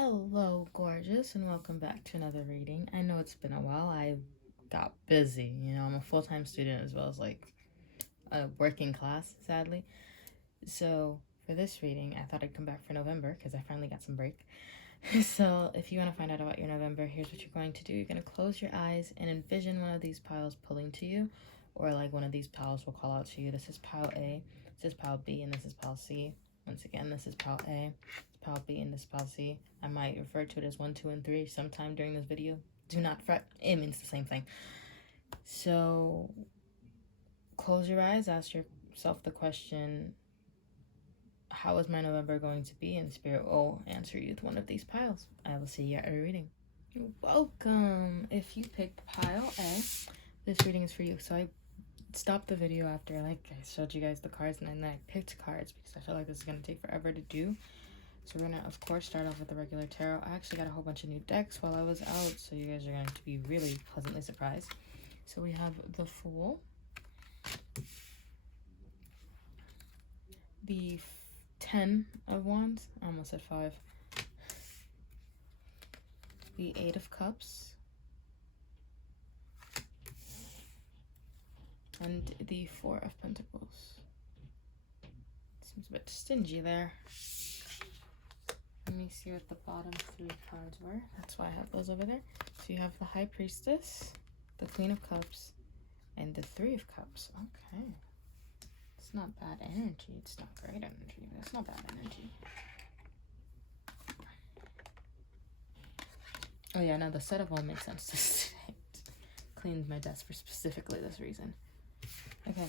Hello, gorgeous, and welcome back to another reading. I know it's been a while. I got busy. I'm a full-time student as well as a working class, sadly. So for this reading, I thought I'd come back for November because I finally got some break. So if you want to find out about your November, here's what you're going to do. You're going to close your eyes and envision one of these piles pulling to you, or like one of these piles will call out to you. This is pile A, this is pile B, and this is pile C. Once again, this is pile A, pile B, and this pile C. I might refer to it as 1, 2, and 3 sometime during this video. Do not fret, it means the same thing. So close your eyes, ask yourself the question, how is my November going to be? And Spirit will answer you with one of these piles. I will see you at a reading. You're welcome. If you picked pile A, this reading is for you. So I stopped the video after I showed you guys the cards, and then I picked cards because I feel like this is going to take forever to do. So we're going to, of course, start off with the regular tarot. I actually got a whole bunch of new decks while I was out, so you guys are going to be really pleasantly surprised. So we have the Fool, the 10 of Wands, I almost said 5, the 8 of Cups, and the 4 of Pentacles. Seems a bit stingy there. Let me see what the bottom 3 cards were. That's why I have those over there. So you have the High Priestess, the Queen of Cups, and the 3 of Cups. Okay. It's not bad energy. It's not great energy, but it's not bad energy. Oh yeah, no, the set of all makes sense today. Cleaned my desk for specifically this reason. Okay.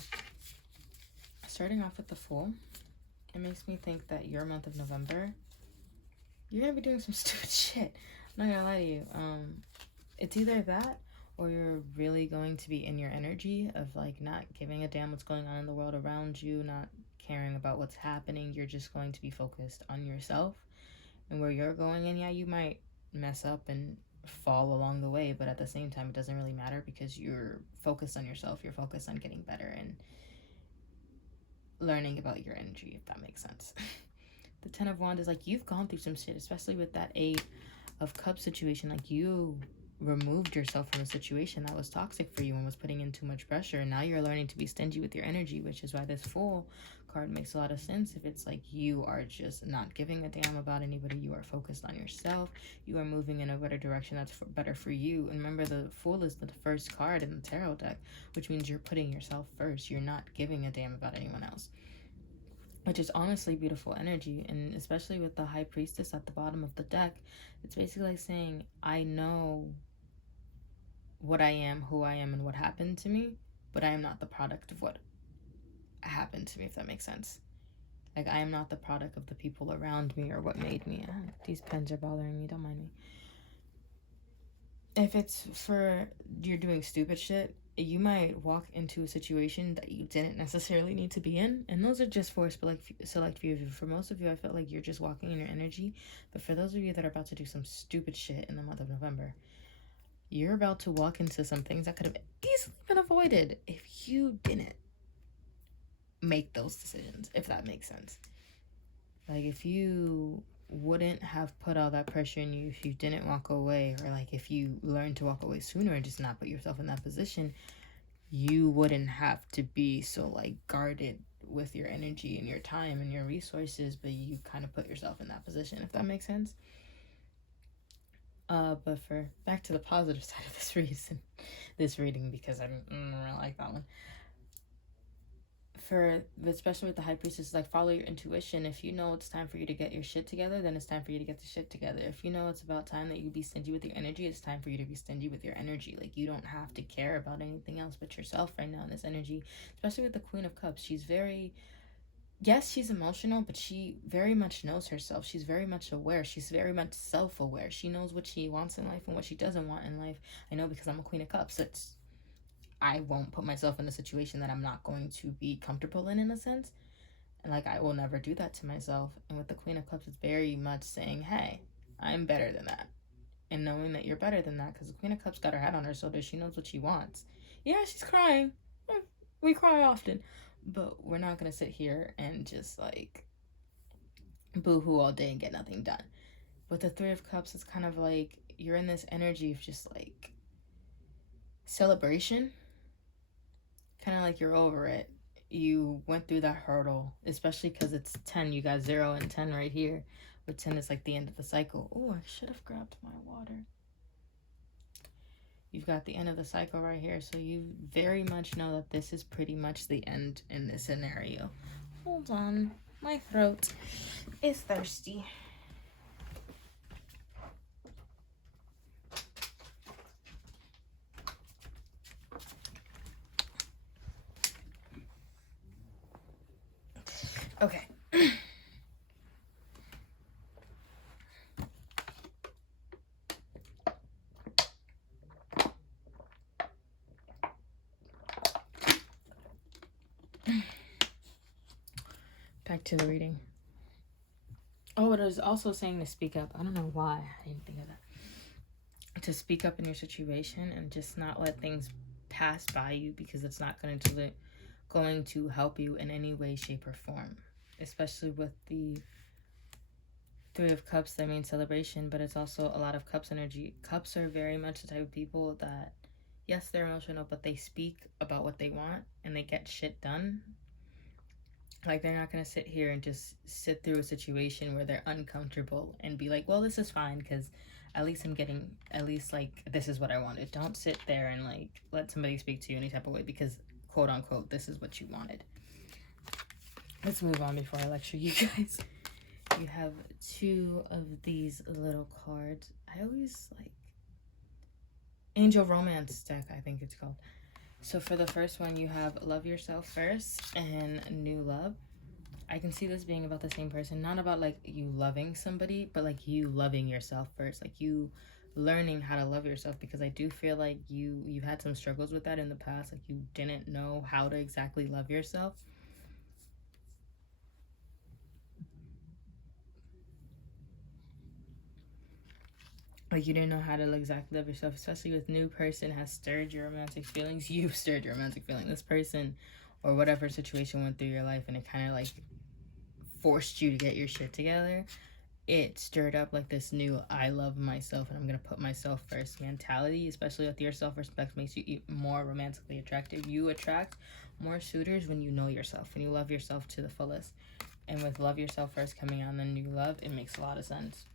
Starting off with the Fool, it makes me think that your month of November, you're gonna be doing some stupid shit. I'm not gonna lie to you. It's either that or you're really going to be in your energy of not giving a damn what's going on in the world around you, not caring about what's happening. You're just going to be focused on yourself and where you're going. And yeah, you might mess up and fall along the way, but at the same time, it doesn't really matter because you're focused on yourself. You're focused on getting better and learning about your energy, if that makes sense. The 10 of Wands is you've gone through some shit, especially with that 8 of Cups situation. You removed yourself from a situation that was toxic for you and was putting in too much pressure, and now you're learning to be stingy with your energy, which is why this Fool card makes a lot of sense. If it's you are just not giving a damn about anybody, you are focused on yourself, you are moving in a better direction that's better for you. And remember, the Fool is the first card in the tarot deck, which means you're putting yourself first. You're not giving a damn about anyone else, which is honestly beautiful energy. And especially with the High Priestess at the bottom of the deck, it's basically saying, I know what I am, who I am, and what happened to me, but I am not the product of what happened to me, if that makes sense. I am not the product of the people around me or what made me. These pens are bothering me, don't mind me. If it's for you're doing stupid shit, you might walk into a situation that you didn't necessarily need to be in, and those are just for select few of you. For most of you, I felt like you're just walking in your energy, but for those of you that are about to do some stupid shit in the month of November, you're about to walk into some things that could have easily been avoided if you didn't make those decisions, if that makes sense. If you wouldn't have put all that pressure in you, if you didn't walk away, or if you learned to walk away sooner and just not put yourself in that position, you wouldn't have to be so guarded with your energy and your time and your resources, but you kind of put yourself in that position, if that makes sense. But for back to the positive side of this reading, because I don't really like that one. Especially with the High Priestess, follow your intuition. If you know it's time for you to get your shit together, then it's time for you to get the shit together. If you know it's about time that you be stingy with your energy, it's time for you to be stingy with your energy. You don't have to care about anything else but yourself right now in this energy, especially with the Queen of Cups. She's she's emotional, but she very much knows herself. She's very much aware. She's very much self-aware. She knows what she wants in life and what she doesn't want in life. I know because I'm a Queen of Cups. I won't put myself in a situation that I'm not going to be comfortable in a sense. And I will never do that to myself. And with the Queen of Cups, it's very much saying, hey, I'm better than that. And knowing that you're better than that, because the Queen of Cups got her head on her shoulders. She knows what she wants. Yeah, she's crying. We cry often. But we're not going to sit here and just boo-hoo all day and get nothing done. With the Three of Cups, it's kind of like you're in this energy of just like celebration. Kind of like you're over it. You went through that hurdle, especially because it's 10. You got 0 and 10 right here. With 10 is like the end of the cycle. Oh, I should have grabbed my water. You've got the end of the cycle right here. So you very much know that this is pretty much the end in this scenario. Hold on. My throat is thirsty. Okay. Back to the reading. Oh, it was also saying to speak up. I don't know why I didn't think of that. To speak up in your situation and just not let things pass by you, because it's not going to help you in any way, shape, or form. Especially with the Three of Cups, that means celebration, but it's also a lot of Cups energy. Cups are very much the type of people that, yes, they're emotional, but they speak about what they want and they get shit done. Like, they're not going to sit here and just sit through a situation where they're uncomfortable and be like, well, this is fine because at least like, this is what I wanted. Don't sit there and, like, let somebody speak to you any type of way because, quote unquote, this is what you wanted. Let's move on before I lecture you guys. You have 2 of these little cards. I always like Angel Romance deck, I think it's called. So for the first one, you have Love Yourself First and New Love. I can see this being about the same person. Not about like you loving somebody, but like you loving yourself first. Like you learning how to love yourself, because I do feel like you've had some struggles with that in the past. Like you didn't know how to exactly love yourself. Like you didn't know how to exactly love yourself, especially with new person has stirred your romantic feelings. You've stirred your romantic feeling. This person or whatever situation went through your life and it kind of like forced you to get your shit together. It stirred up like this new I love myself and I'm going to put myself first mentality, especially with your self-respect makes you more romantically attractive. You attract more suitors when you know yourself, when you love yourself to the fullest. And with Love Yourself First coming on the New Love, it makes a lot of sense.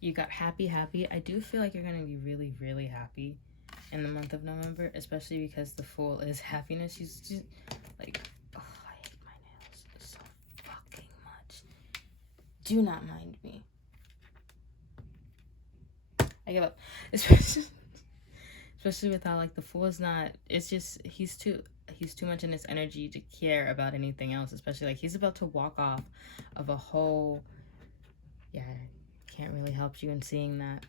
You got happy. I do feel like you're going to be really, really happy in the month of November, especially because the Fool is happiness. She's just like, oh, I hate my nails so fucking much. Do not mind me. I give up. Especially with how like the Fool is not, it's just, he's too much in his energy to care about anything else, especially like he's about to walk off of a whole, can't really help you in seeing that,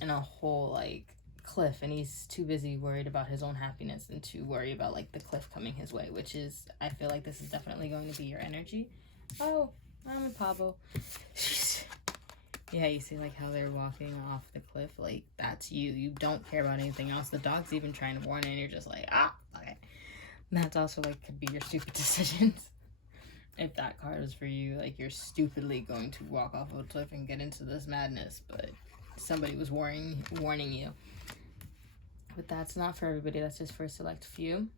in a whole like cliff, and he's too busy worried about his own happiness and to worry about like the cliff coming his way, which is, I feel like this is definitely going to be your energy. Oh, I'm a Pablo. Yeah, you see like how they're walking off the cliff, like that's you don't care about anything else. The dog's even trying to warn you and you're just like, okay. And that's also like could be your stupid decisions. If that card is for you, like you're stupidly going to walk off of a cliff and get into this madness, but somebody was warning you. But that's not for everybody, that's just for a select few.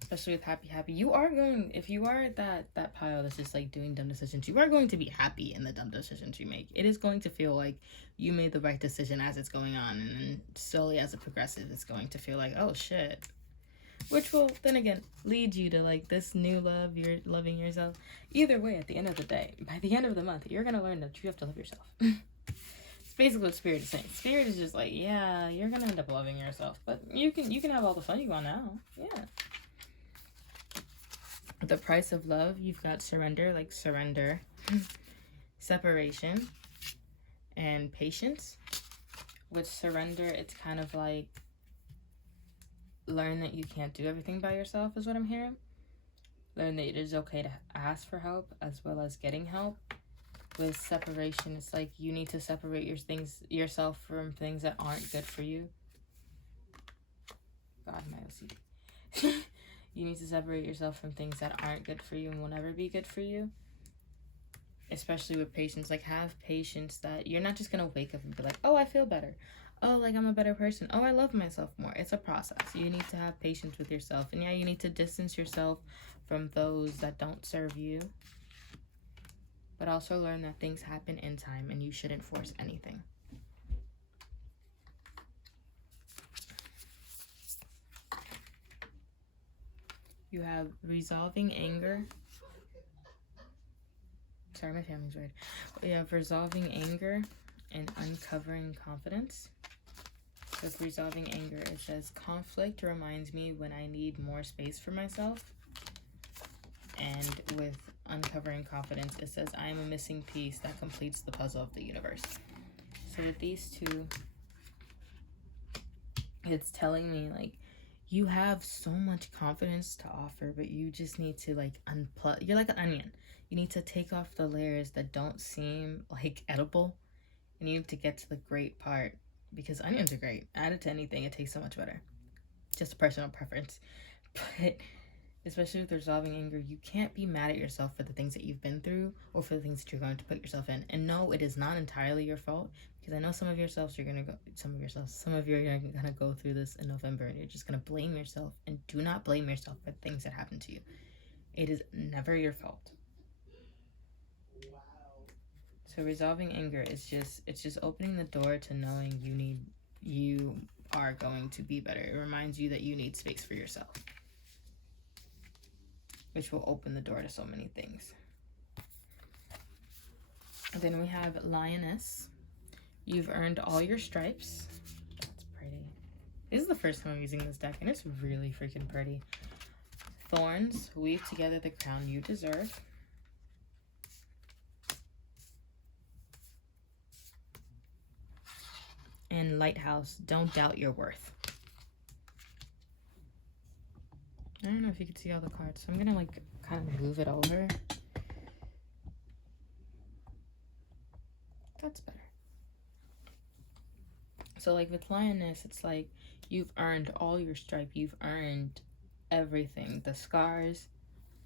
Especially with happy. You are going, if you are that pile that's just like doing dumb decisions, you are going to be happy in the dumb decisions you make. It is going to feel like you made the right decision as it's going on, and then slowly as it progresses, it's going to feel like, oh shit. Which will, then again, lead you to, like, this new love, you're loving yourself. Either way, at the end of the day, by the end of the month, you're going to learn that you have to love yourself. It's basically what Spirit is saying. Spirit is just like, yeah, you're going to end up loving yourself. But you can have all the fun you want now. Yeah. The price of love, you've got surrender, like surrender, separation, and patience. With surrender, it's kind of like, learn that you can't do everything by yourself is what I'm hearing. Learn that it is okay to ask for help as well as getting help. With separation, it's like you need to separate yourself from things that aren't good for you. God, my OCD. You need to separate yourself from things that aren't good for you and will never be good for you. Especially with patience. Like, have patience that you're not just going to wake up and be like, oh, I feel better. Oh, like, I'm a better person. Oh, I love myself more. It's a process. You need to have patience with yourself. And yeah, you need to distance yourself from those that don't serve you. But also learn that things happen in time and you shouldn't force anything. You have resolving anger. Sorry, my family's weird. You have resolving anger and uncovering confidence. With resolving anger, it says, conflict reminds me when I need more space for myself. And with uncovering confidence, it says, I am a missing piece that completes the puzzle of the universe. So with these two, it's telling me, like, you have so much confidence to offer, but you just need to, like, unplug. You're like an onion. You need to take off the layers that don't seem, like, edible. And you need to get to the great part. Because onions are great. Add it to anything, it tastes so much better. Just a personal preference. But especially with resolving anger, you can't be mad at yourself for the things that you've been through or for the things that you're going to put yourself in. And no, it is not entirely your fault. Because I know some of you are going to go through this in November and you're just going to blame yourself. And do not blame yourself for things that happen to you. It is never your fault. So resolving anger is just opening the door to knowing you are going to be better. It reminds you that you need space for yourself, which will open the door to so many things. Then we have Lioness. You've earned all your stripes. That's pretty. This is the first time I'm using this deck, and it's really freaking pretty. Thorns. Weave together the crown you deserve. And Lighthouse. Don't doubt your worth. I don't know if you can see all the cards, so I'm gonna, like, kind of move it over. That's better. So, like, with Lioness, it's like you've earned all your stripe. You've earned everything. The scars.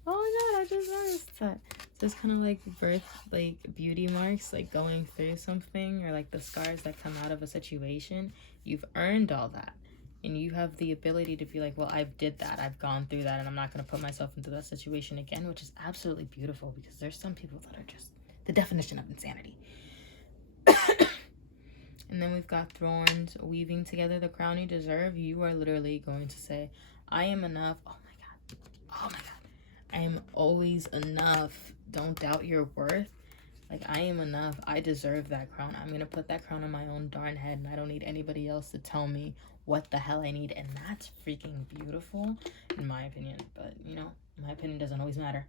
Oh my god, I just noticed that. So it's kind of like birth, like beauty marks, like going through something, or like the scars that come out of a situation. You've earned all that. And you have the ability to be like, well, I've did that. I've gone through that, and I'm not going to put myself into that situation again, which is absolutely beautiful because there's some people that are just the definition of insanity. And then we've got Thorns. Weaving together the crown you deserve. You are literally going to say, I am enough. Oh my god. Oh my god. I am always enough. Don't doubt your worth. Like, I am enough. I deserve that crown. I'm going to put that crown on my own darn head, and I don't need anybody else to tell me what the hell I need. And that's freaking beautiful, in my opinion. But, you know, my opinion doesn't always matter.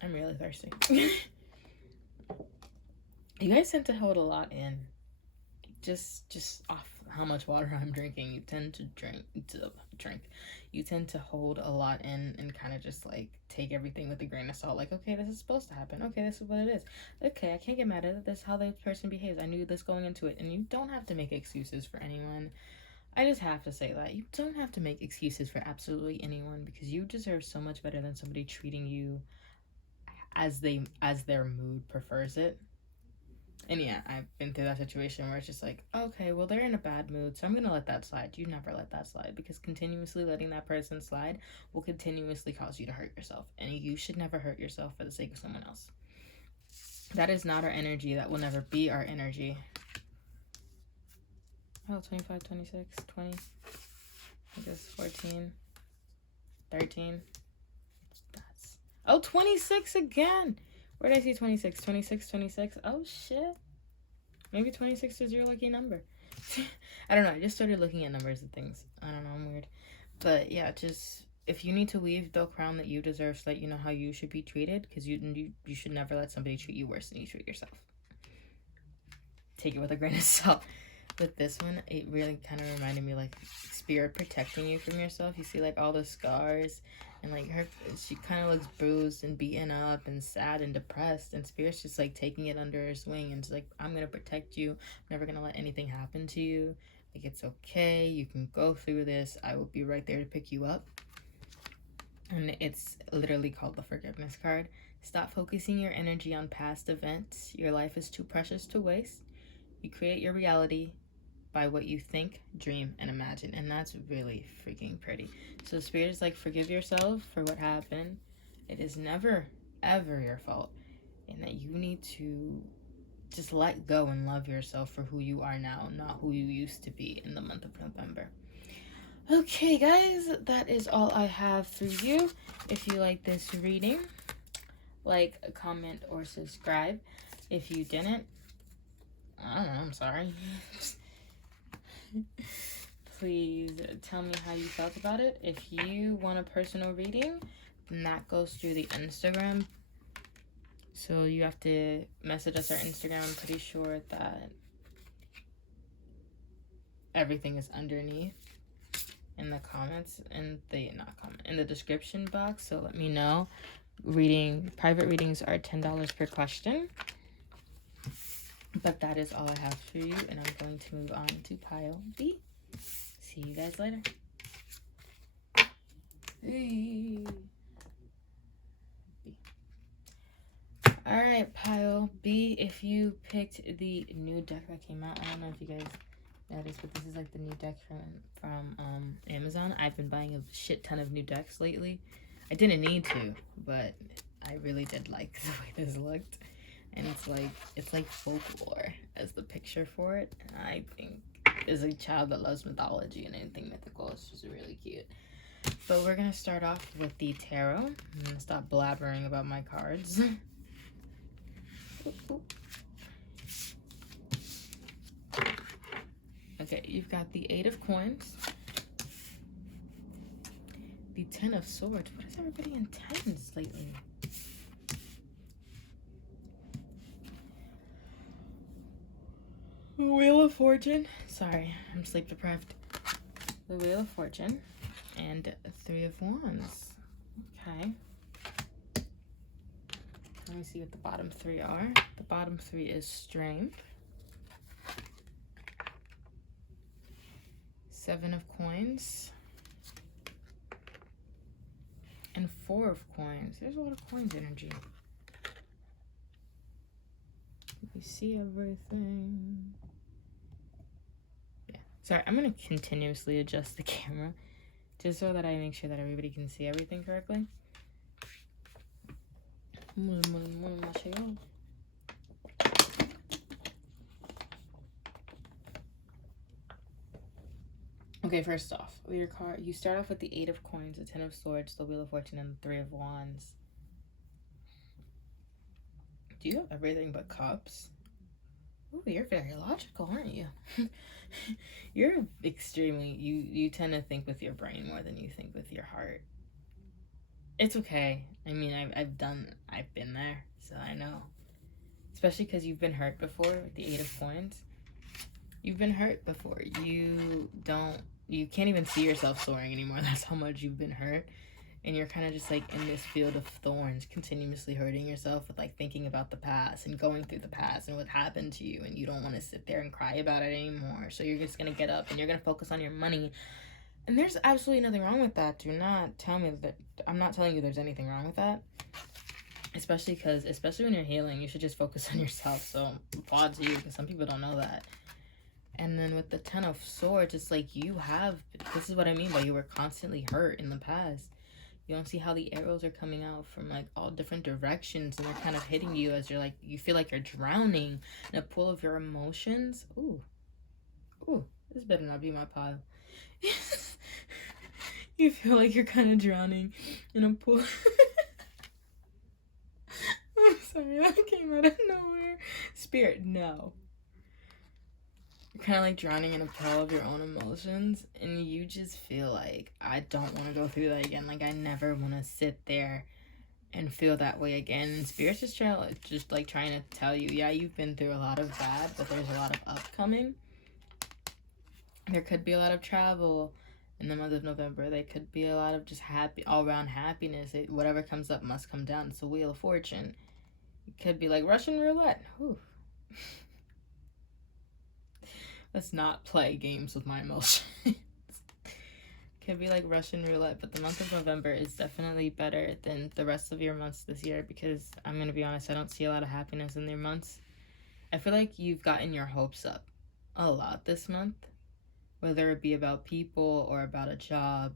I'm really thirsty. You guys tend to hold a lot in. Just off how much water I'm drinking, you tend to drink. You tend to hold a lot in and kind of just, like, take everything with a grain of salt. Like, okay, this is supposed to happen. Okay, this is what it is. Okay, I can't get mad at it. This is how the person behaves. I knew this going into it. And you don't have to make excuses for anyone. I just have to say that. You don't have to make excuses for absolutely anyone because you deserve so much better than somebody treating you as their mood prefers it. And yeah, I've been through that situation where it's just like, okay, well, they're in a bad mood, so I'm gonna let that slide. You never let that slide, because continuously letting that person slide will continuously cause you to hurt yourself, and you should never hurt yourself for the sake of someone else. That is not our energy. That will never be our energy. Oh, 25, 26, 20, I guess 14, 13. That's, oh, 26 again. Where did I see 26? 26, 26. Oh, shit. Maybe 26 is your lucky number. I don't know. I just started looking at numbers and things. I don't know. I'm weird. But, yeah, just, if you need to weave the crown that you deserve so that you know how you should be treated, because you should never let somebody treat you worse than you treat yourself. Take it with a grain of salt. with this one, it really kind of reminded me like spirit protecting you from yourself. You see like all the scars, and like she kind of looks bruised and beaten up and sad and depressed, and spirit's just like taking it under his wing and it's like, I'm gonna protect you. I'm never gonna let anything happen to you. Like, it's okay, you can go through this. I will be right there to pick you up. And it's literally called the forgiveness card. Stop focusing your energy on past events. Your life is too precious to waste. You create your reality by what you think, dream, and imagine. And that's really freaking pretty. So spirit is like, forgive yourself for what happened. It is never, ever your fault. And that you need to just let go and love yourself for who you are now, not who you used to be in the month of November. Okay, guys, that is all I have for you. If you like this reading, like, comment, or subscribe. If you didn't, I don't know, I'm sorry. Please tell me how you felt about it. If you want a personal reading, then that goes through the Instagram. So you have to message us our Instagram. I'm pretty sure that everything is underneath in the comments, in the description box. So let me know. Private readings are $10 per question. But that is all I have for you, and I'm going to move on to pile B. See you guys later. B. Alright, pile B, if you picked the new deck that came out, I don't know if you guys noticed, but this is like the new deck from Amazon. I've been buying a shit ton of new decks lately. I didn't need to, but I really did like the way this looked. And it's like folklore as the picture for it. And I think as a child that loves mythology and anything mythical, it's just really cute. But we're gonna start off with the tarot. I'm gonna stop blabbering about my cards. Okay, you've got the 8 of Coins, the 10 of Swords. What is everybody in tens lately? The Wheel of Fortune. Sorry, I'm sleep deprived. The Wheel of Fortune and 3 of Wands. Okay. Let me see what the bottom 3 are. The bottom 3 is Strength, 7 of Coins, and 4 of Coins. There's a lot of coins energy. You see everything. Yeah. Sorry, I'm going to continuously adjust the camera just so that I make sure that everybody can see everything correctly. Okay, first off, your card, you start off with the 8 of Coins, the 10 of Swords, the Wheel of Fortune, and the 3 of Wands. Do you have everything but Cups? Oh, you're very logical, aren't you? You're extremely, you tend to think with your brain more than you think with your heart. It's okay. I mean, I've been there, so I know. Especially because you've been hurt before with the 8 of Coins. You've been hurt before. You can't even see yourself soaring anymore. That's how much you've been hurt. And you're kind of just like in this field of thorns, continuously hurting yourself with like thinking about the past and going through the past and what happened to you. And you don't want to sit there and cry about it anymore. So you're just going to get up and you're going to focus on your money. And there's absolutely nothing wrong with that. Do not tell me that. I'm not telling you there's anything wrong with that. Especially when you're healing, you should just focus on yourself. So applaud to you, because some people don't know that. And then with the 10 of Swords, it's like this is what I mean by you were constantly hurt in the past. You don't see how the arrows are coming out from like all different directions, and they're kind of hitting you as you're like, you feel like you're drowning in a pool of your emotions. Ooh, this better not be my pile. You feel like you're kind of drowning in a pool. I'm sorry, that came out of nowhere. Spirit, no. You're kind of like drowning in a pool of your own emotions, and you just feel like, I don't want to go through that again. Like, I never want to sit there and feel that way again. And Spirit's just trying to tell you, yeah, you've been through a lot of bad, but there's a lot of upcoming. There could be a lot of travel in the month of November. There could be a lot of just happy, all around happiness. Whatever comes up must come down. It's a wheel of fortune. It could be like Russian roulette. Whew. Let's not play games with my emotions. Could be like Russian roulette, but the month of November is definitely better than the rest of your months this year because I'm going to be honest, I don't see a lot of happiness in your months. I feel like you've gotten your hopes up a lot this month, whether it be about people or about a job,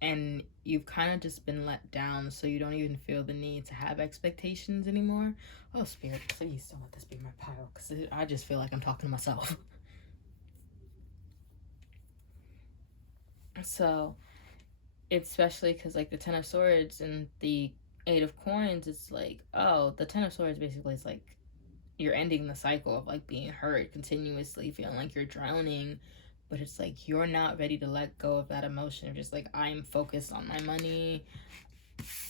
and you've kind of just been let down, so you don't even feel the need to have expectations anymore. Oh, Spirit, please don't let this be my pile, because I just feel like I'm talking to myself. So, especially because, like, the Ten of Swords and the Eight of Coins, it's like, oh, the Ten of Swords basically is like, you're ending the cycle of, like, being hurt continuously, feeling like you're drowning, but it's like, you're not ready to let go of that emotion of just, like, I'm focused on my money,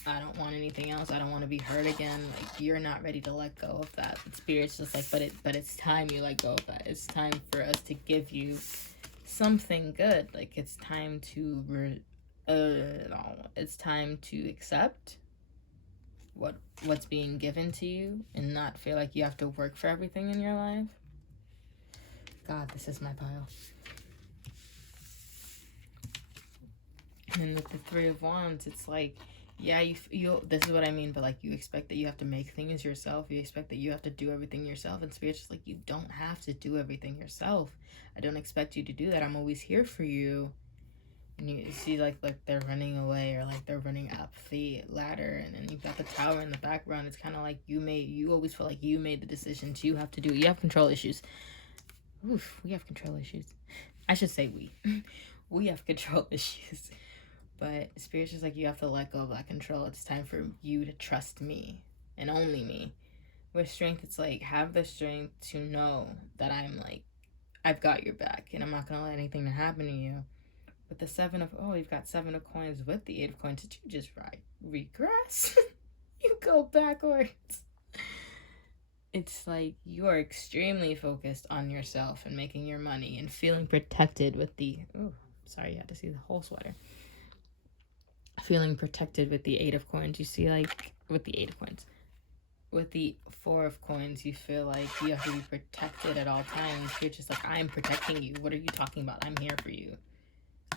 I don't want anything else, I don't want to be hurt again. Like, you're not ready to let go of that. Spirit's just like, but it's time you let go of that. It's time for us to give you something good. Like, it's time to it's time to accept what's being given to you and not feel like you have to work for everything in your life. God, this is my pile. And with the Three of Wands, it's like, yeah, you this is what I mean, but like, you expect that you have to make things yourself. You expect that you have to do everything yourself, and Spirit's just like, you don't have to do everything yourself. I don't expect you to do that. I'm always here for you. And you see, like they're running away, or like they're running up the ladder, and then you've got the Tower in the background. It's kind of like you always feel like you made the decisions. You have to do it. You have control issues. Oof, we have control issues. I should say we have control issues. But Spirit's just like, you have to let go of that control. It's time for you to trust me and only me. With Strength, it's like, have the strength to know that I've got your back and I'm not going to let anything happen to you. With the you've got Seven of Coins with the Eight of Coins. Did you just regress? You go backwards. It's like, you are extremely focused on yourself and making your money and feeling protected with the, sorry, you had to see the whole sweater. Feeling protected with the Eight of Coins. You see, like, with the Eight of Coins. With the Four of Coins, you feel like you have to be protected at all times. You're just like, I'm protecting you. What are you talking about? I'm here for you.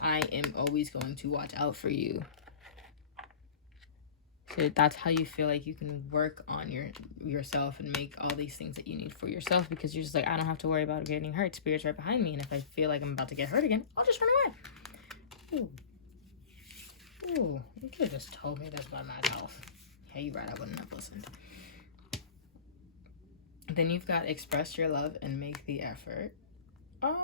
I am always going to watch out for you. So that's how you feel like you can work on yourself and make all these things that you need for yourself, because you're just like, I don't have to worry about getting hurt. Spirit's right behind me, and if I feel like I'm about to get hurt again, I'll just run away. Ooh, you could have just told me this by myself. Yeah, you're right, I wouldn't have listened. Then you've got express your love and make the effort. And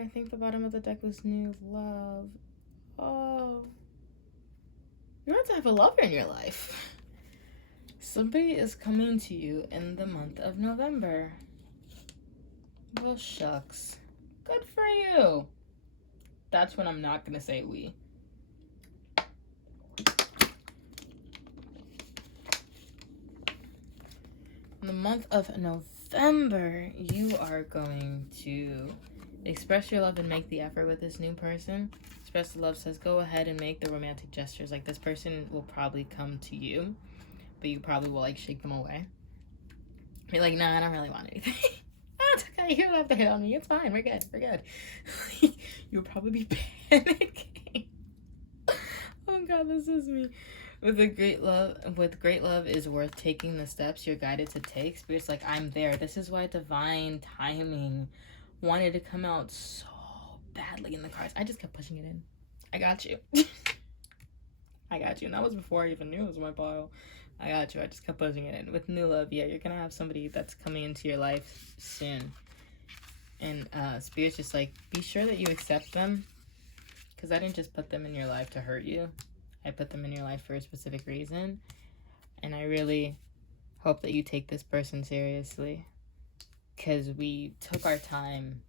I think the bottom of the deck was new love. You're about to have a lover in your life. Somebody is coming to you in the month of November. Well, shucks. Good for you. That's when I'm not going to say we. In the month of November, you are going to express your love and make the effort with this new person. Express the love says, go ahead and make the romantic gestures. Like, this person will probably come to you, but you probably will, like, shake them away. You're like, nah, I don't really want anything. It's okay, you don't have to hit on me. It's fine, we're good. You'll probably be panicking. Oh God, this is me. With great love is worth taking the steps you're guided to take. Spirit's like, I'm there. This is why divine timing wanted to come out so badly in the cards. I just kept pushing it in. I got you. I got you. And that was before I even knew it was my pile. I got you. I just kept pushing it in. With new love, yeah, you're going to have somebody that's coming into your life soon. And Spirit's just like, be sure that you accept them. Because I didn't just put them in your life to hurt you. I put them in your life for a specific reason. And I really hope that you take this person seriously. Because we took our time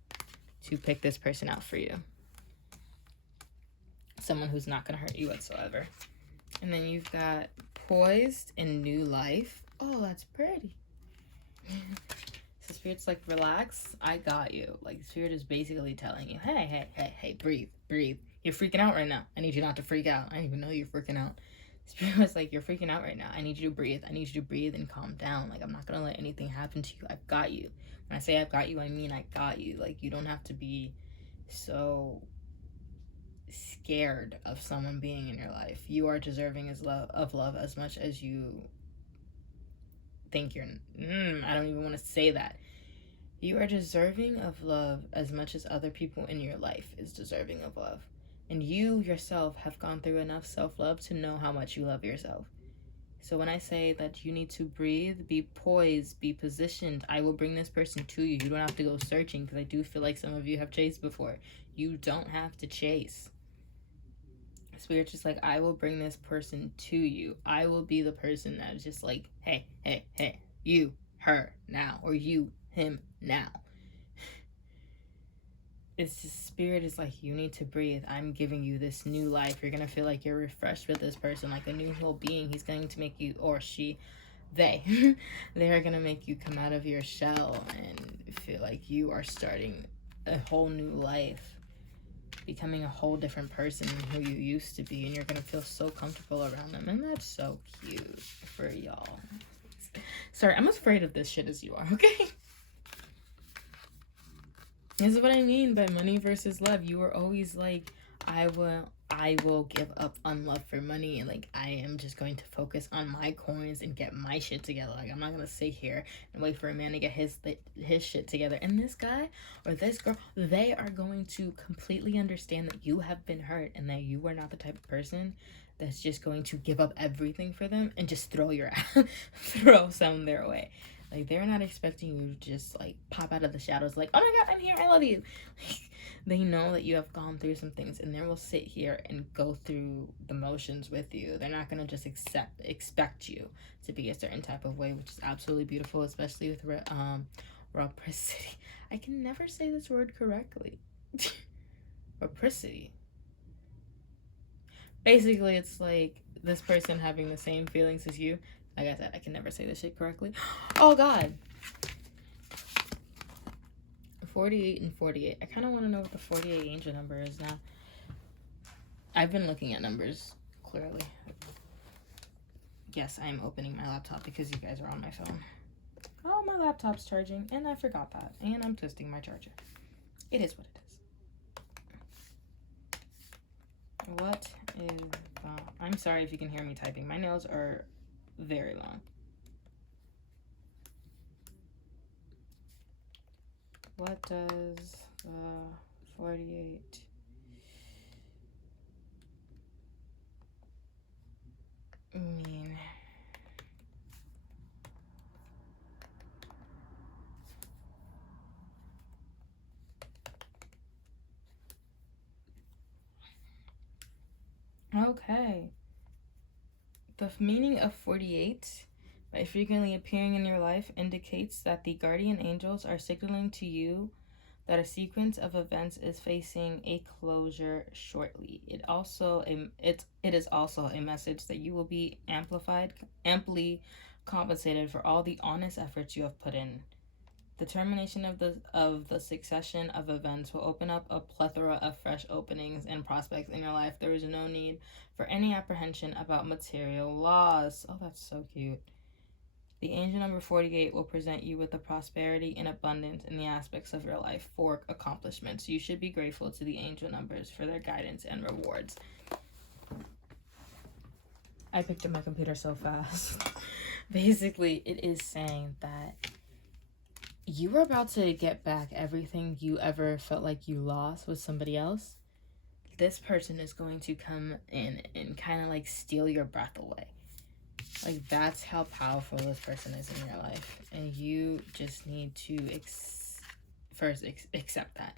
to pick this person out for you. Someone who's not going to hurt you whatsoever. And then you've got poised in new life. Oh, that's pretty. This is Spirit's like, relax, I got you. Like, Spirit is basically telling you, hey, breathe, breathe. You're freaking out right now. I need you not to freak out. I didn't even know you're freaking out. Spirit was like, you're freaking out right now. I need you to breathe. I need you to breathe and calm down. Like, I'm not going to let anything happen to you. I've got you. When I say I've got you, I mean I got you. Like, you don't have to be so scared of someone being in your life. You are deserving of love as much as you think you're. I don't even want to say that. You are deserving of love as much as other people in your life is deserving of love. And you yourself have gone through enough self-love to know how much you love yourself. So when I say that you need to breathe, be poised, be positioned, I will bring this person to you. You don't have to go searching, because I do feel like some of you have chased before. You don't have to chase. Spirit's just like, I will bring this person to you. I will be the person that is just like, hey, you, her, now, or you, him, now. It's just, Spirit is like, you need to breathe. I'm giving you this new life. You're going to feel like you're refreshed with this person, like a new whole being. He's going to make you, or she, they are going to make you come out of your shell and feel like you are starting a whole new life, becoming a whole different person than who you used to be, and you're going to feel so comfortable around them. And that's so cute for y'all. Sorry, I'm as afraid of this shit as you are, okay? This is what I mean by money versus love. You were always like, I will give up on love for money, and like, I am just going to focus on my coins and get my shit together. Like, I'm not gonna sit here and wait for a man to get his shit together. And this guy or this girl, they are going to completely understand that you have been hurt and that you are not the type of person that's just going to give up everything for them and just throw some their way. Like, they're not expecting you to just, like, pop out of the shadows like, oh my god, I'm here, I love you. Like, they know that you have gone through some things, and they will sit here and go through the motions with you. They're not going to just expect you to be a certain type of way, which is absolutely beautiful, especially with reciprocity. I can never say this word correctly. Reciprocity. Basically, it's like this person having the same feelings as you. Like I said, I can never say this shit correctly. Oh, God. 48 and 48. I kind of want to know what the 48 angel number is now. I've been looking at numbers, clearly. Yes, I am opening my laptop because you guys are on my phone. Oh, my laptop's charging, and I forgot that. And I'm twisting my charger. It is what it is. What is the... I'm sorry if you can hear me typing. My nails are very long. What does the 48 mean? Okay. The meaning of 48, by frequently appearing in your life, indicates that the guardian angels are signaling to you that a sequence of events is facing a closure shortly. It is also a message that you will be amply compensated for all the honest efforts you have put in. The termination of the succession of events will open up a plethora of fresh openings and prospects in your life. There is no need for any apprehension about material loss. Oh, that's so cute. The angel number 48 will present you with the prosperity and abundance in the aspects of your life for accomplishments. You should be grateful to the angel numbers for their guidance and rewards. I picked up my computer so fast. Basically, it is saying that you are about to get back everything you ever felt like you lost with somebody else. This person is going to come in and kind of like steal your breath away. Like, that's how powerful this person is in your life. And you just need to first accept that.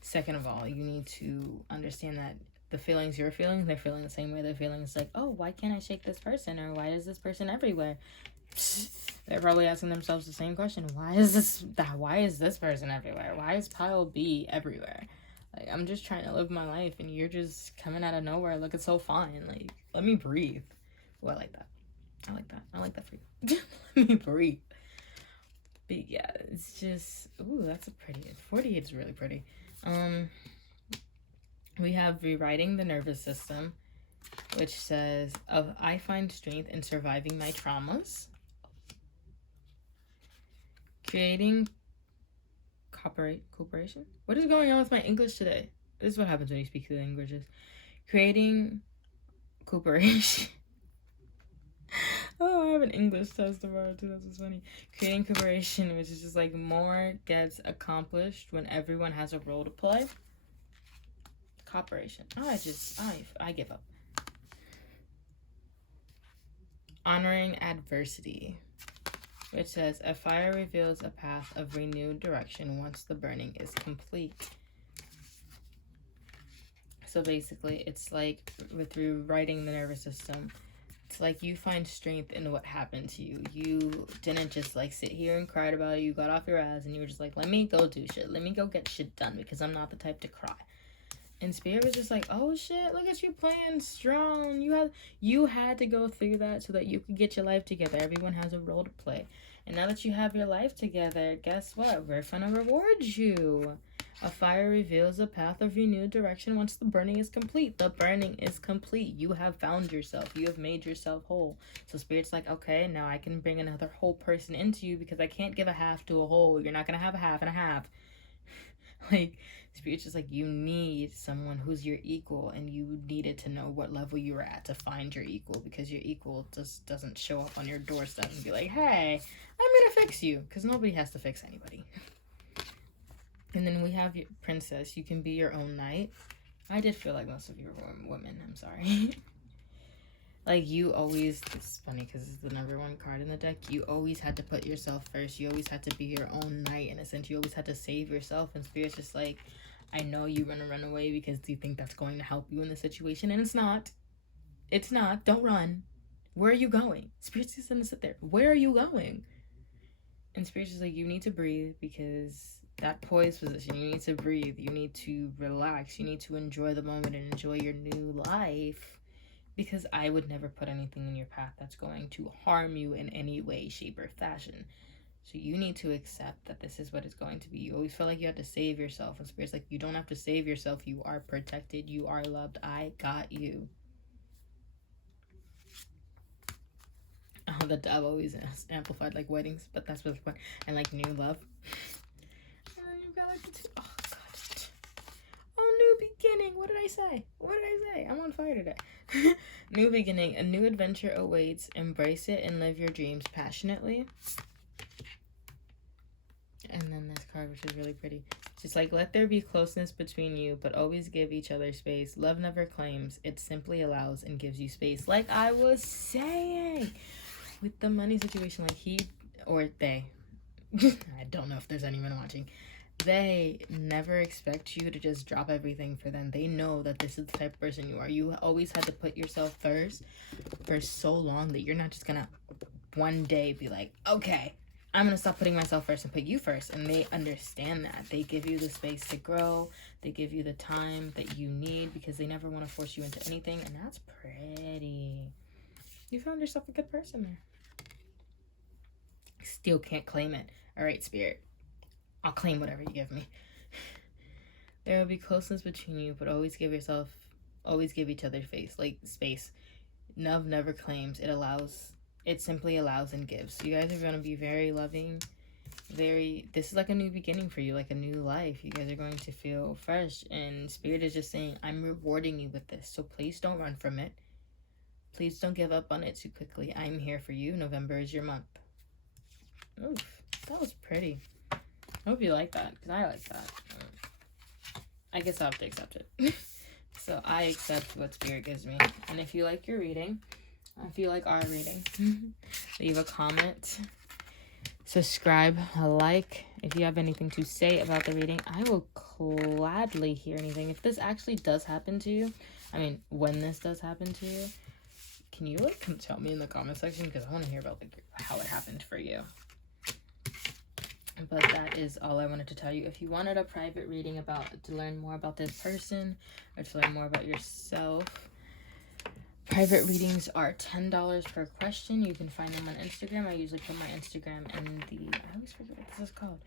Second of all, you need to understand that the feelings you're feeling, they're feeling the same way they're feeling. It's like, oh, why can't I shake this person? Or why is this person everywhere? They're probably asking themselves the same question. Why is this person everywhere? Why is pile B everywhere? Like, I'm just trying to live my life, and you're just coming out of nowhere looking so fine. Like, let me breathe. Oh, I like that. I like that for you. Let me breathe. But yeah, it's just, ooh, that's a pretty, 48 is really pretty. Um, we have rewriting the nervous system, which says, I find strength in surviving my traumas. Creating cooperation? What is going on with my English today? This is what happens when you speak two languages. Creating cooperation. Oh, I have an English test tomorrow too. That's just funny. Creating cooperation, which is just like more gets accomplished when everyone has a role to play. Cooperation. I give up. Honoring adversity, which says a fire reveals a path of renewed direction once the burning is complete. So basically, it's like with rewriting the nervous system, it's like you find strength in what happened to you. You didn't just like sit here and cried about it. You got off your ass and you were just like, let me go do shit. Let me go get shit done because I'm not the type to cry. And Spirit was just like, oh shit, look at you playing strong. You had to go through that so that you could get your life together. Everyone has a role to play. And now that you have your life together, guess what? We're gonna reward you. A fire reveals a path of renewed direction once the burning is complete. The burning is complete. You have found yourself. You have made yourself whole. So Spirit's like, okay, now I can bring another whole person into you because I can't give a half to a whole. You're not gonna have a half and a half. Like, Spirit's just like, you need someone who's your equal, and you needed to know what level you were at to find your equal, because your equal just doesn't show up on your doorstep and be like, hey, I'm gonna fix you, because nobody has to fix anybody. And then we have your princess. You can be your own knight. I did feel like most of you were women. I'm sorry. Like, you always, it's funny because it's the number one card in the deck. You always had to put yourself first. You always had to be your own knight in a sense. You always had to save yourself. And Spirit's just like, I know you're going to run away because you think that's going to help you in the situation. And it's not. It's not. Don't run. Where are you going? Spirit's just going to sit there. Where are you going? And Spirit's just like, you need to breathe because that poised position, you need to breathe. You need to relax. You need to enjoy the moment and enjoy your new life. Because I would never put anything in your path that's going to harm you in any way, shape, or fashion. So you need to accept that this is what it's going to be. You always feel like you have to save yourself. And Spirit's like, you don't have to save yourself. You are protected. You are loved. I got you. Oh, the dove always amplified like weddings, but that's really fun. And like new love. And then you've got like the two. Oh, God. Oh, new beginning. What did I say? I'm on fire today. New beginning. A new adventure awaits. Embrace it and live your dreams passionately. And then this card, which is really pretty. It's just like, let there be closeness between you, but always give each other space. Love never claims. It simply allows and gives you space. Like I was saying with the money situation, like he or they. I don't know if there's anyone watching. They never expect you to just drop everything for them. They know that this is the type of person you are. You always had to put yourself first for so long that you're not just gonna one day be like, okay, I'm gonna stop putting myself first and put you first. And they understand that. They give you the space to grow. They give you the time that you need because they never want to force you into anything. And that's pretty. You found yourself a good person there. Still can't claim it. All right, Spirit. I'll claim whatever you give me. There will be closeness between you, but always give each other space. Love never claims. It simply allows and gives. So you guys are going to be very loving. This is like a new beginning for you, like a new life. You guys are going to feel fresh. And Spirit is just saying, I'm rewarding you with this. So please don't run from it. Please don't give up on it too quickly. I'm here for you. November is your month. Oof, that was pretty. I hope you like that, because I like that. I guess I'll have to accept it. So I accept what Spirit gives me. And if you like your reading, if you like our reading, leave a comment, subscribe, a like. If you have anything to say about the reading, I will gladly hear anything. If this actually does happen to you, when this does happen to you, can you come tell me in the comment section? Because I want to hear about how it happened for you. But that is all I wanted to tell you. If you wanted a private reading to learn more about this person or to learn more about yourself, Private readings are $10 per question. You can find them on Instagram. I usually put my Instagram in I always forget what this is called.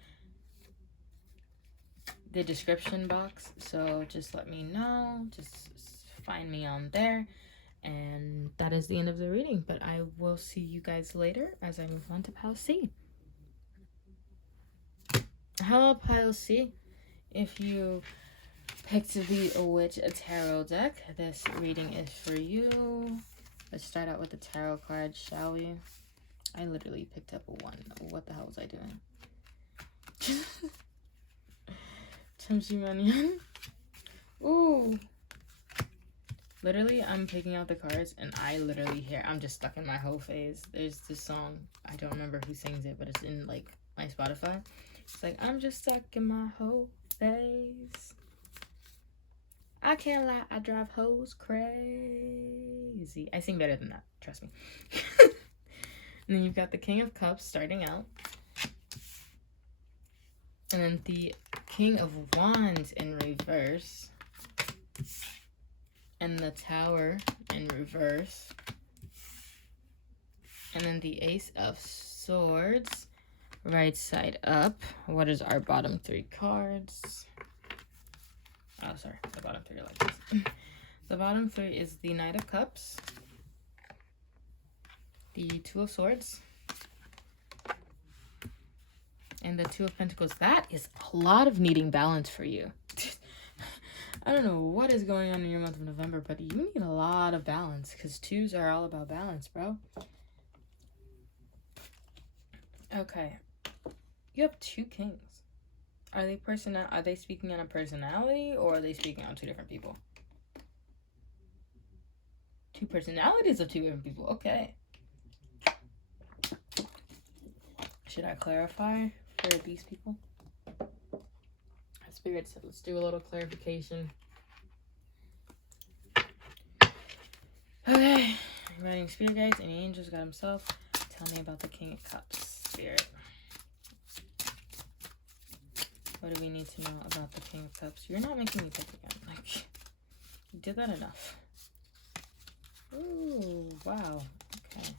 The description box. So just let me know. Just find me on there. And that is the end of the reading. But I will see you guys later as I move on to Pile C. Hello, Pile C. If you picked the Witch Tarot deck, this reading is for you. Let's start out with the tarot card, shall we? I literally picked up a 1. What the hell was I doing? Chamsimanian. Ooh. Literally, I'm picking out the cards, and I literally hear, I'm just stuck in my whole phase. There's this song, I don't remember who sings it, but it's in, like, my Spotify. It's like, I'm just stuck in my whole phase. I can't lie, I drive hoes crazy. I sing better than that, trust me. And then you've got the King of Cups starting out. And then the King of Wands in reverse. And the Tower in reverse. And then the Ace of Swords, right side up. What is our bottom 3 cards? Oh, sorry, the bottom 3 are like this. The bottom 3 is the Knight of Cups, the 2 of Swords, and the 2 of Pentacles. That is a lot of needing balance for you. I don't know what is going on in your month of November, but you need a lot of balance because 2s are all about balance, bro. Okay. You have 2 kings. Are they speaking on a personality, or are they speaking on 2 different people? 2 personalities of 2 different people. Okay. Should I clarify for these people? Spirits, let's do a little clarification. Okay. Writing spirit guides and angels, God himself. Tell me about the King of Cups, Spirit. What do we need to know about the King of Cups? You're not making me pick again. Like, you did that enough. Ooh, wow. Okay.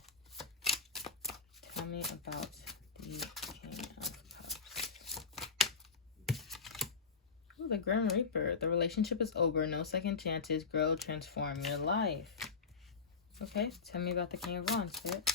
Tell me about the King of Cups. Ooh, the Grim Reaper. The relationship is over. No second chances. Grow, transform your life. Okay, tell me about the King of Wands, Spirit.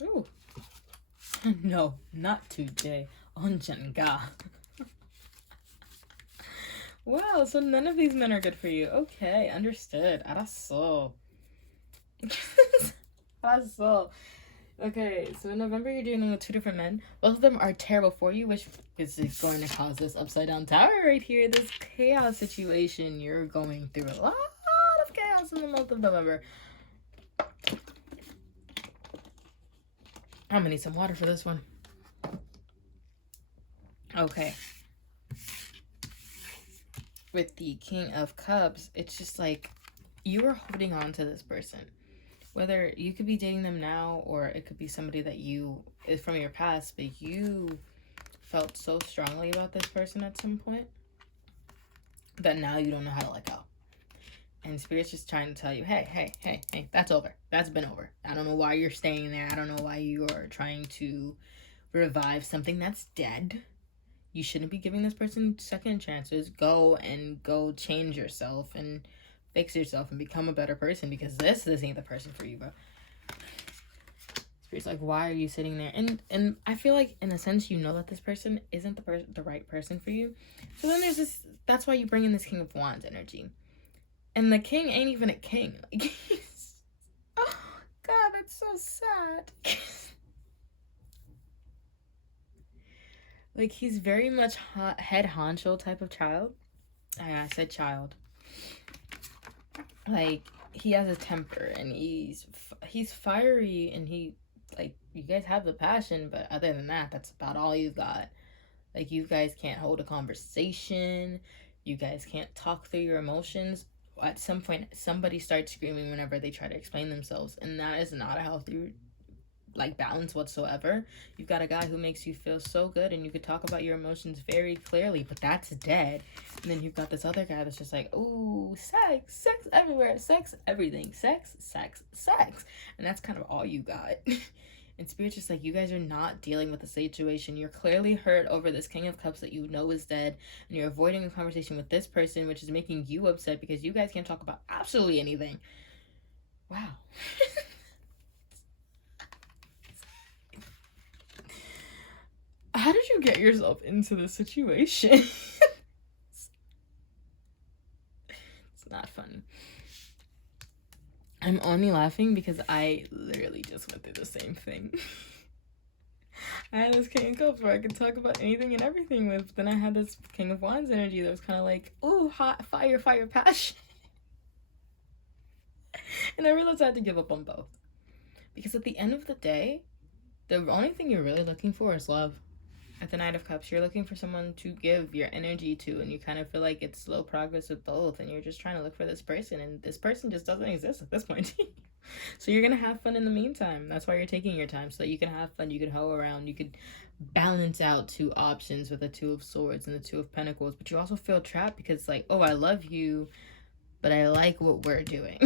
Ooh. No, not today. Onjanga. Wow, so none of these men are good for you. Okay, understood. Araso. Araso. Okay, so in November you're dealing with 2 different men. Both of them are terrible for you, which is going to cause this upside down tower right here. This chaos situation. You're going through a lot of chaos in the month of November. I'm gonna need some water for this one. Okay. With the King of Cups, it's just like you are holding on to this person. Whether you could be dating them now, or it could be somebody that is from your past, but you felt so strongly about this person at some point that now you don't know how to let go. And Spirit's just trying to tell you, hey, that's over. That's been over. I don't know why you're staying there. I don't know why you are trying to revive something that's dead. You shouldn't be giving this person second chances. Go change yourself and fix yourself and become a better person, because this ain't the person for you, bro. Spirit's like, why are you sitting there? And I feel like in a sense you know that this person isn't the right person for you. So then there's this, that's why you bring in this King of Wands energy. And the king ain't even a king. Like, oh God, that's so sad. Like, he's very much head honcho type of child. I said child. Like, he has a temper, and he's fiery, and he, like, you guys have the passion, but other than that, that's about all you got. Like, you guys can't hold a conversation. You guys can't talk through your emotions. At some point, somebody starts screaming whenever they try to explain themselves, and that is not a healthy balance whatsoever. You've got a guy who makes you feel so good and you could talk about your emotions very clearly, but that's dead. And then you've got this other guy that's just like, ooh, sex everywhere, sex everything, sex. And that's kind of all you got. And Spirit's just like, you guys are not dealing with the situation. You're clearly hurt over this King of Cups that you know is dead, and you're avoiding a conversation with this person, which is making you upset because you guys can't talk about absolutely anything. Wow. How did you get yourself into this situation? It's not funny. I'm only laughing because I literally just went through the same thing. I had this King of Cups where I could talk about anything and everything with. Then I had this King of Wands energy that was kind of like, ooh, hot, fire, passion. And I realized I had to give up on both. Because at the end of the day, the only thing you're really looking for is love. At the Knight of Cups, you're looking for someone to give your energy to, and you kind of feel like it's slow progress with both, and you're just trying to look for this person, and this person just doesn't exist at this point. So you're gonna have fun in the meantime. That's why you're taking your time, so that you can have fun, you can hoe around, you could balance out two options with the Two of Swords and the Two of Pentacles, but you also feel trapped because, like, oh, I love you, but I like what we're doing.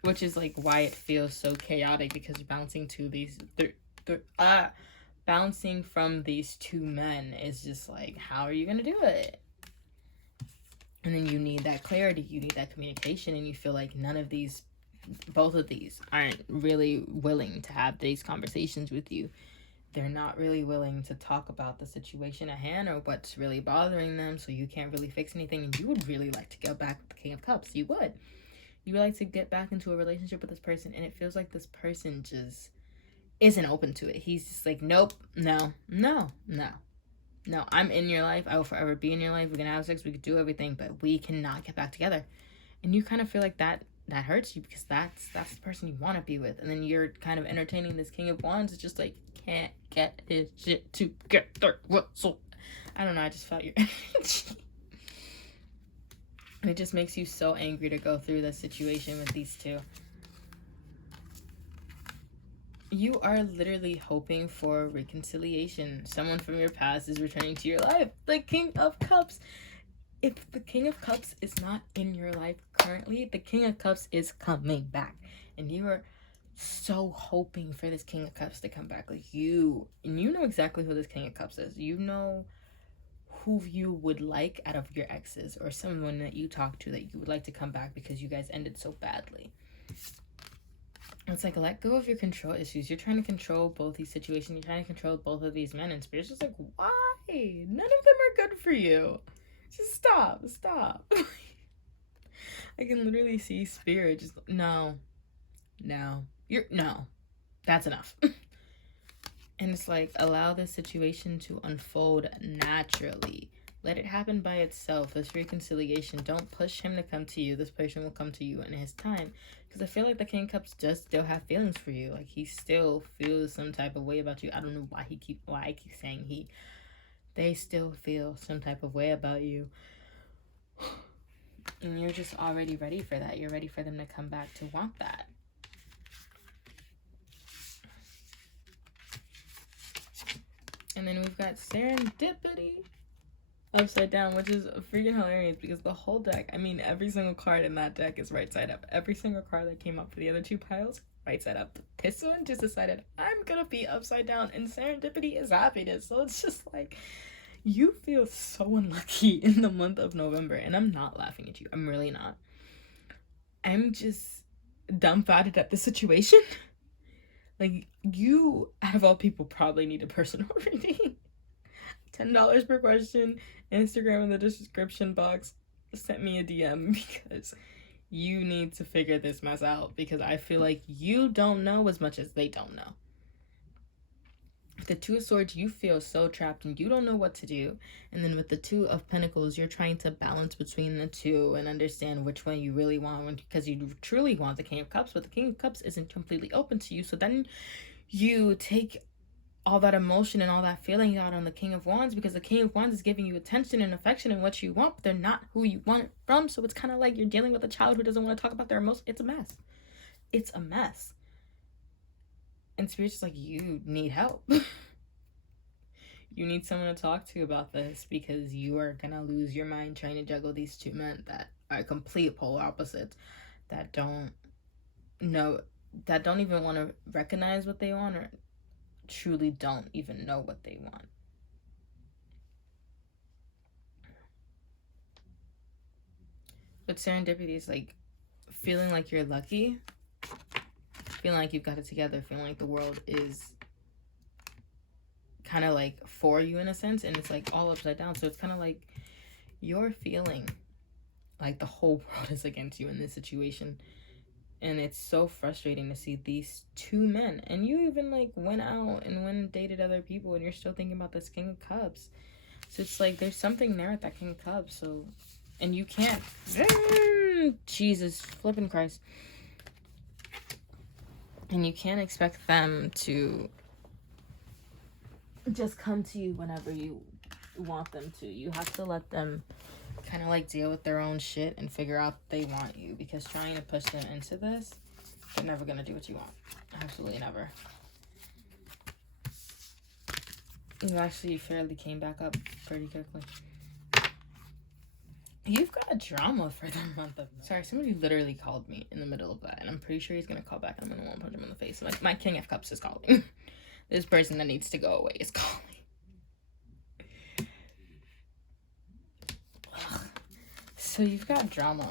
Which is, like, why it feels so chaotic, because you're bouncing to these... bouncing from these two men is just like, how are you gonna do it? And then you need that clarity, you need that communication, and you feel like both of these aren't really willing to have these conversations with you. They're not really willing to talk about the situation at hand or what's really bothering them, so you can't really fix anything. And you would really like to go back with the King of Cups. You would like to get back into a relationship with this person, and it feels like this person just isn't open to it. He's just like, nope, no, I'm in your life, I will forever be in your life, we can have sex, we can do everything, but we cannot get back together. And you kind of feel like that hurts you, because that's the person you want to be with. And then you're kind of entertaining this King of Wands. It's just like, can't get his shit together. I don't know, I just felt your energy. And it just makes you so angry to go through this situation with these two. You are literally hoping for reconciliation. Someone from your past is returning to your life. The King of Cups. If the King of Cups is not in your life currently, the King of Cups is coming back. And you are so hoping for this King of Cups to come back. Like, you know exactly who this King of Cups is. You know who you would like out of your exes, or someone that you talk to that you would like to come back because you guys ended so badly. It's like, let go of your control issues. You're trying to control both these situations. You're trying to control both of these men. And Spirit's just like, why? None of them are good for you. Just stop. I can literally see Spirit just, no. That's enough. And it's like, allow this situation to unfold naturally. Let it happen by itself. This reconciliation. Don't push him to come to you. This person will come to you in his time. Because I feel like the King of Cups does still have feelings for you. Like, he still feels some type of way about you. I don't know why I keep saying he. They still feel some type of way about you. And you're just already ready for that. You're ready for them to come back to want that. And then we've got Serendipity upside down, which is freaking hilarious because the whole deck, I mean, every single card in that deck is right side up. Every single card that came up for the other two piles, right side up. This one just decided, I'm gonna be upside down, and Serendipity is happiness. So it's just like, you feel so unlucky in the month of November, and I'm not laughing at you. I'm really not. I'm just dumbfounded at the situation. Like, you, out of all people, probably need a personal reading. $10 per question. Instagram in the description box. Send me a DM because you need to figure this mess out, because I feel like you don't know as much as they don't know. With the Two of Swords, you feel so trapped and you don't know what to do. And then with the Two of Pentacles, you're trying to balance between the two and understand which one you really want, because you truly want the King of Cups, but the King of Cups isn't completely open to you. So then you take all that emotion and all that feeling out on the King of Wands, because the King of Wands is giving you attention and affection and what you want, but they're not who you want it from. So it's kind of like you're dealing with a child who doesn't want to talk about their emotions. It's a mess. It's a mess. And Spirit's just like, you need help. You need someone to talk to about this, because you are going to lose your mind trying to juggle these two men that are complete polar opposites, that don't know, that don't even want to recognize what they want, or truly don't even know what they want. But serendipity is like feeling like you're lucky, feeling like you've got it together, feeling like the world is kind of like for you in a sense, and it's like all upside down. So it's kind of like you're feeling like the whole world is against you in this situation. And it's so frustrating to see these two men. And you even like went out and went and dated other people, and you're still thinking about this King of Cups. So it's like there's something there with that King of Cups. So, and you can't, Jesus flipping Christ. And you can't expect them to just come to you whenever you want them to. You have to let them kind of like deal with their own shit and figure out they want you, because trying to push them into this, they're never gonna do what you want. Absolutely never. You actually fairly came back up pretty quickly. You've got a drama for the month of... Sorry, somebody literally called me in the middle of that, and I'm pretty sure he's gonna call back, and I'm gonna want to punch him in the face. Like, my King of Cups is calling. This person that needs to go away is calling. Ugh. So you've got drama.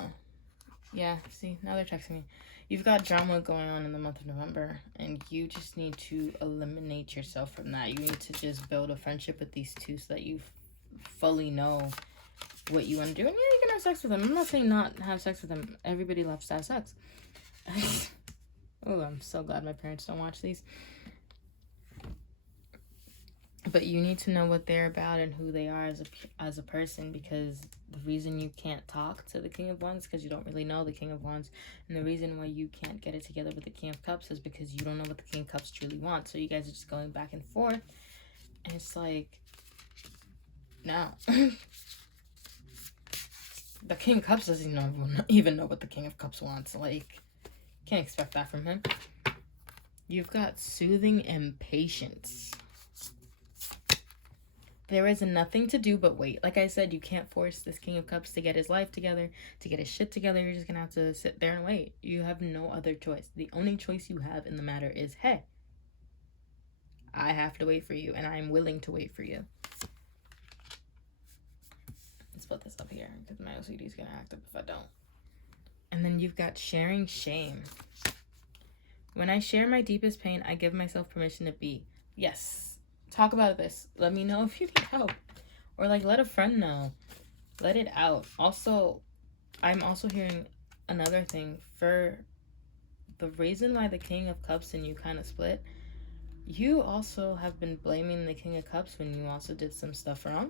Yeah, see, now they're texting me. You've got drama going on in the month of November, and you just need to eliminate yourself from that. You need to just build a friendship with these two so that you fully know what you want to do. And yeah, you can have sex with them. I'm not saying not have sex with them. Everybody loves to have sex. Oh, I'm so glad my parents don't watch these. But you need to know what they're about and who they are as a person, because the reason you can't talk to the King of Wands is because you don't really know the King of Wands. And the reason why you can't get it together with the King of Cups is because you don't know what the King of Cups truly wants. So you guys are just going back and forth. And it's like, no. The King of Cups doesn't even know what the King of Cups wants. Like, can't expect that from him. You've got soothing and patience. There is nothing to do but wait. Like I said, you can't force this King of Cups to get his life together, to get his shit together. You're just going to have to sit there and wait. You have no other choice. The only choice you have in the matter is, hey, I have to wait for you, and I'm willing to wait for you. Let's put this up here, because my OCD is going to act up if I don't. And then you've got sharing shame. When I share my deepest pain, I give myself permission to be. Yes. Talk about this. Let me know if you need help. Or like let a friend know. Let it out. Also, I'm also hearing another thing. For the reason why the King of Cups and you kind of split, you also have been blaming the King of Cups when you also did some stuff wrong.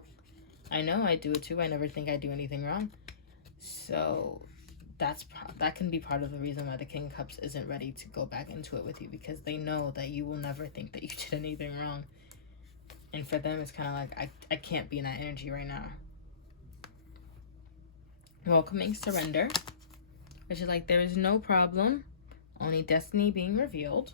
I know I do it too. I never think I do anything wrong. So that can be part of the reason why the King of Cups isn't ready to go back into it with you, because they know that you will never think that you did anything wrong. And for them, it's kind of like, I can't be in that energy right now. Welcoming surrender, which is like, there is no problem, only destiny being revealed.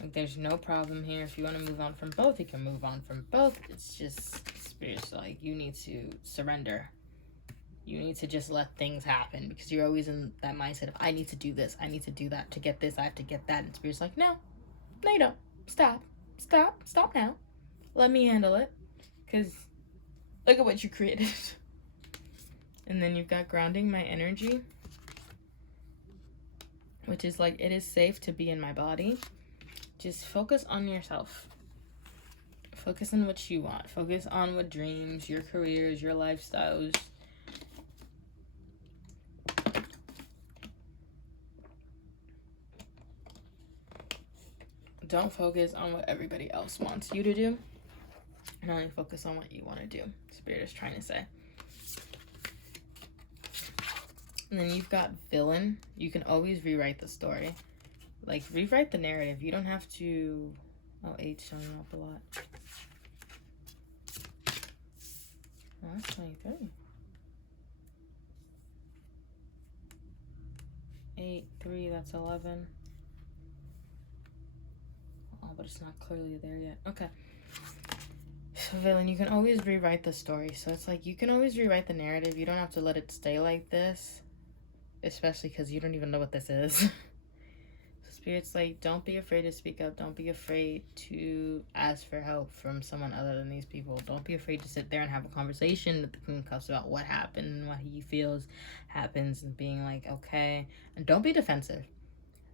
Like, there's no problem here. If you want to move on from both, you can move on from both. It's just spiritual. Like, you need to surrender. You need to just let things happen, because you're always in that mindset of, I need to do this, I need to do that. To get this, I have to get that. And spirit's like, no, you don't. Stop now. Let me handle it, because look at what you created. And then you've got grounding my energy, which is like, it is safe to be in my body. Just focus on yourself. Focus on what you want. Focus on what dreams, your careers, your lifestyles. Don't focus on what everybody else wants you to do. And only focus on what you want to do. Spirit is trying to say. And then you've got villain. You can always rewrite the story. Like, rewrite the narrative. You don't have to Oh, 8's showing up a lot. Oh, that's 23. 8, 3, that's 11. Oh, but it's not clearly there yet. Okay. So, villain, you can always rewrite the story. So it's like you can always rewrite the narrative. You don't have to let it stay like this. Especially because you don't even know what this is. So Spirit's like, don't be afraid to speak up. Don't be afraid to ask for help from someone other than these people. Don't be afraid to sit there and have a conversation with the King of Cups about what happened and what he feels happens and being like, okay. And don't be defensive.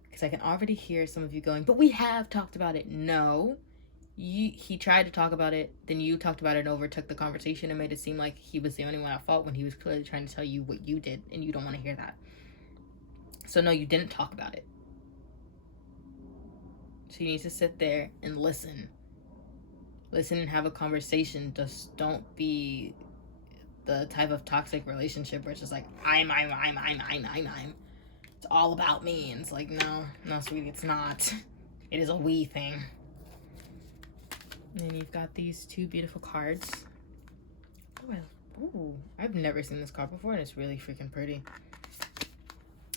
Because I can already hear some of you going, but we have talked about it. No. He tried to talk about it, then you talked about it and overtook the conversation and made it seem like he was the only one at fault when he was clearly trying to tell you what you did, and you don't want to hear that. So no, you didn't talk about it. So you need to sit there and listen. Listen and have a conversation. Just don't be the type of toxic relationship where it's just like, I'm. It's all about me. And it's like, no, sweetie, it's not. It is a we thing. And then you've got these two beautiful cards. Oh, I've never seen this card before, and it's really freaking pretty.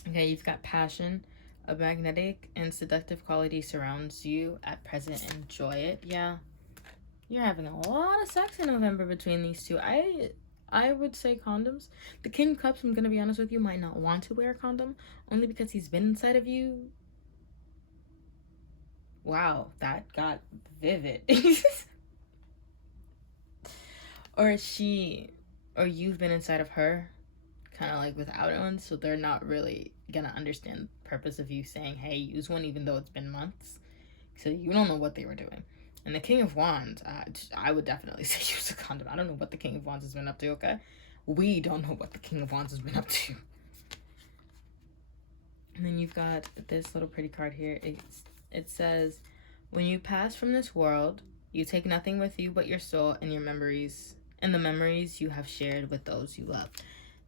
Okay, you've got passion. A magnetic and seductive quality surrounds you at present. Enjoy it. Yeah. You're having a lot of sex in November between these two. I would say condoms. The King of Cups, I'm going to be honest with you, might not want to wear a condom. Only because he's been inside of you. Wow, that got vivid. Or you've been inside of her, kind of like without one, so they're not really gonna understand the purpose of you saying, hey, use one, even though it's been months. So you don't know what they were doing. And the King of Wands, I would definitely say use a condom. I don't know what the King of Wands has been up to, okay? We don't know what the King of Wands has been up to. And then you've got this little pretty card here. It says, when you pass from this world, you take nothing with you but your soul and your memories, and the memories you have shared with those you love.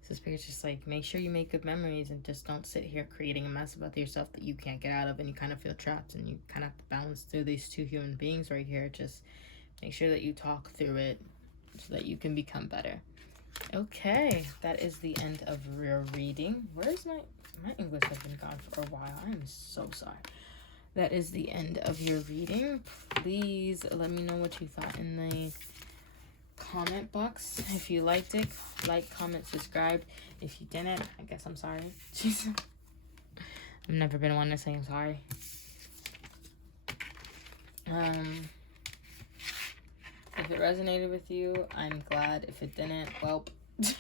So Spirit's just like, make sure you make good memories and just don't sit here creating a mess about yourself that you can't get out of and you kind of feel trapped and you kind of balance through these two human beings right here. Just make sure that you talk through it so that you can become better. Okay, that is the end of your reading. Where's my English has been gone for a while. I am so sorry. That is the end of your reading. Please let me know what you thought in the comment box. If you liked it, like, comment, subscribe. If you didn't, I guess I'm sorry. Jesus. I've never been one to say I'm sorry. If it resonated with you, I'm glad. If it didn't, well, I just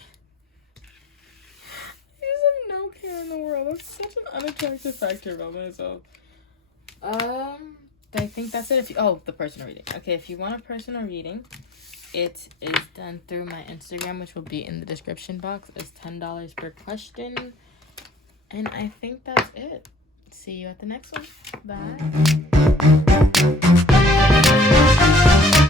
have no care in the world. That's such an unattractive factor about myself. I think that's it. The personal reading. Okay, if you want a personal reading, it is done through my Instagram, which will be in the description box. It's $10 per question. And I think that's it. See you at the next one. Bye.